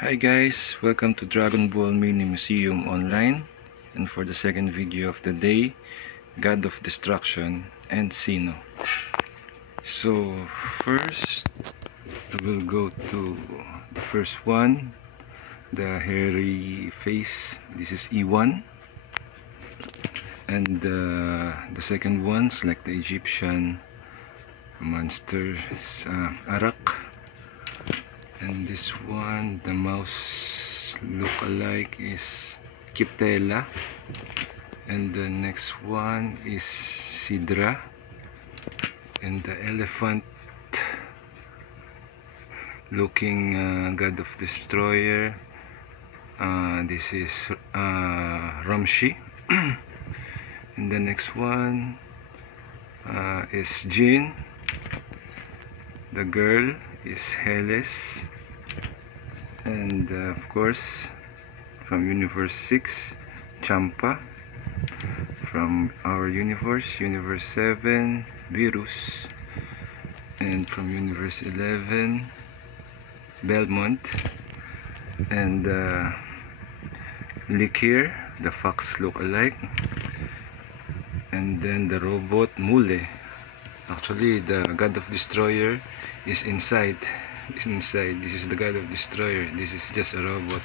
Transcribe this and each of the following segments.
Hi guys, welcome to Dragon Ball Mini Museum Online, and for the second video of the day, God of Destruction and Sino. So first, we'll go to the first one, the hairy face. This is E1, and the second one's like the Egyptian monsters, Arak. And this one, the mouse look-alike is Kitela, and the next one is Sidra, and the elephant looking God of Destroyer, this is Ramshi. And the next one is Jin. The girl is Heles, and of course from Universe 6, Champa. From our universe, Universe 7, Virus. And from Universe 11, Belmont. And Likir, the fox look-alike. And then the robot Mule. Actually, the God of Destroyer is inside. This is the God of Destroyer. This is just a robot.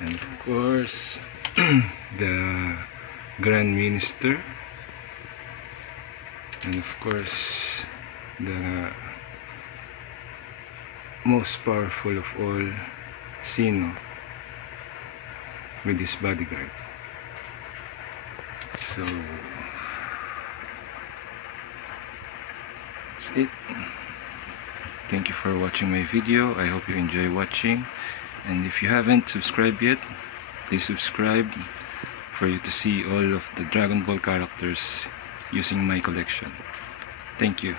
And of course, the Grand Minister. And of course, the most powerful of all, Sino, with his bodyguard. So that's it. Thank you for watching my video. I hope you enjoy watching, and if you haven't subscribed yet, please subscribe for you to see all of the Dragon Ball characters using my collection. Thank you.